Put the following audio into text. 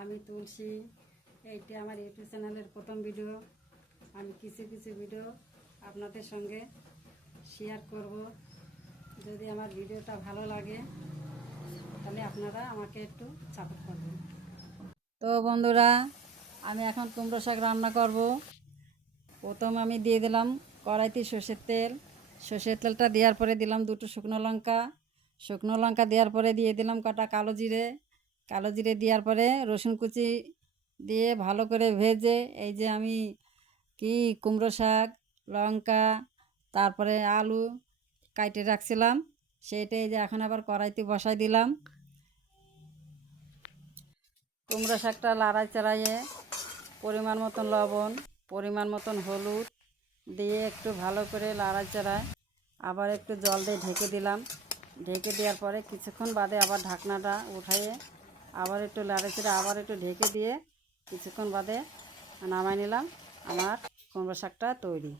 আমি তুলসী। এইটি আমার ইউটিউব চ্যানেলের প্রথম ভিডিও। আমি কিছু কিছু ভিডিও আপনাদের সঙ্গে শেয়ার করব। যদি আমার ভিডিওটা ভালো লাগে তাহলে আপনারা আমাকে একটু সাপোর্ট করবেন। তো বন্ধুরা, আমি এখন কুমড়ো শাক রান্না করব। প্রথম আমি দিয়ে দিলাম কড়াইতে সর্ষের তেল। সর্ষের তেলটা দেওয়ার পরে দিলাম দুটো শুকনো লঙ্কা। শুকনো লঙ্কা দেওয়ার পরে দিয়ে দিলাম কটা কালো জিরে। কালো জিরে দেওয়ার পরে রসুন কুচি দিয়ে ভালো করে ভেজে এই যে আমি কুমড়ো শাক, লঙ্কা, তারপরে আলু কাটে রাখছিলাম সেইটা এই যে এখন আবার কড়াইতে বসাই দিলাম। কুমড়ো শাকটা লাড়াই চাড়াইয়ে পরিমাণ মতন লবণ, পরিমাণ মতন হলুদ দিয়ে একটু ভালো করে লাড়াই চাড়ায় আবার একটু জল দিয়ে ঢেকে দিলাম। ঢেকে দেওয়ার পরে কিছুক্ষণ বাদে আবার ঢাকনাটা উঠাইয়ে আবার একটু লাড়াই চাড়া আবার একটু ঢেকে দিয়ে কিছুক্ষণ বাদে নামাই নিলাম। আমার কুমড়ো শাকটা তৈরি।